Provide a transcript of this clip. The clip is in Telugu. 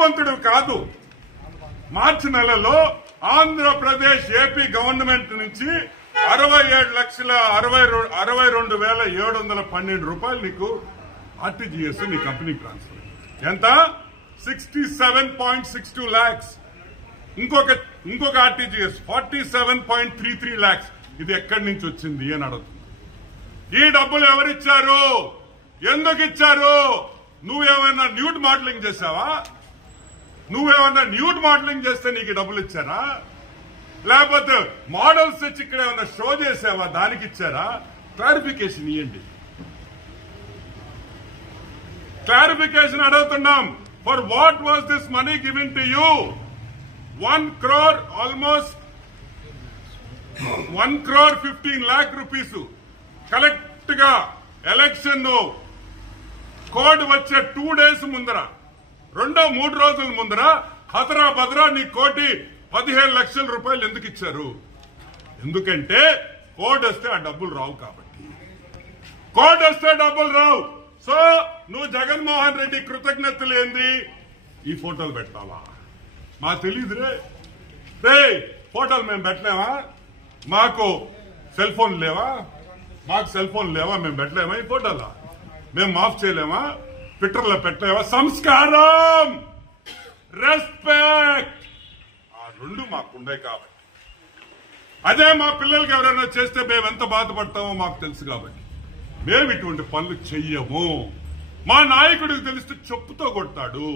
బుద్ధివంతుడు కాదు. మార్చి నెలలో ఆంధ్రప్రదేశ్ ఏపీ గవర్నమెంట్ నుంచి 67,62,712 రూపాయలు నీకు ఆర్టీజీఎస్ నీ కంపెనీ ట్రాన్స్ఫర్. ఎంత? 67.62 lakhs. ఇంకొక ఆర్టీజీఎస్ 47.33 lakhs. ఇది ఎక్కడి నుంచి వచ్చింది అని అడుగుతుంది. ఈ డబ్బులు ఎవరిచ్చారు? ఎందుకు ఇచ్చారు? నువ్వేమైనా న్యూడ్ మోడలింగ్ చేసావా? నువ్వేమన్నా న్యూడ్ మోడలింగ్ చేస్తే నీకు డబ్బులు ఇచ్చారా? లేకపోతే మోడల్స్ వచ్చి ఇక్కడ ఏమన్నా షో చేసావా? దానికి ఇచ్చారా? క్లారిఫికేషన్ ఇవ్వండి. క్లారిఫికేషన్ అడుగుతున్నాం. For what was this money given to you? 1 crore almost 1,15 lakh rupees collect గా ఎలక్షన్ కోడ్ వచ్చే 2 days ముందర, 2-3 రోజుల ముందర హతరా బదరా నీ కోటి 15 లక్షల రూపాయలు ఎందుకు ఇచ్చారు? ఎందుకంటే కోడ్ వస్తే ఆ డబ్బులు రావు కాబట్టి. కోడ్ వస్తే డబ్బులు రావు. సో నువ్వు జగన్మోహన్ రెడ్డి కృతజ్ఞతలు ఏంది? ఈ ఫోటోలు పెట్టావా? మాకు తెలియదురే. ఫోటోలు మేము పెట్టలేమా? మాకు సెల్ ఫోన్ లేవా? మేము పెట్టలేమా? ఈ ఫోటోలా మేము మాఫ్ చేయలేమా? ట్విట్టర్లో పెట్టలేవా? సంస్కారం, రెస్పెక్ట్, ఆ రెండు మాకుండే కాబట్టి. అదే మా పిల్లలకి ఎవరైనా చేస్తే మేము ఎంత బాధపడతామో మాకు తెలుసు కాబట్టి మేము ఇటువంటి పనులు చెయ్యము. మా నాయకుడికి తెలిస్తే చెప్పుతో కొడతాడు.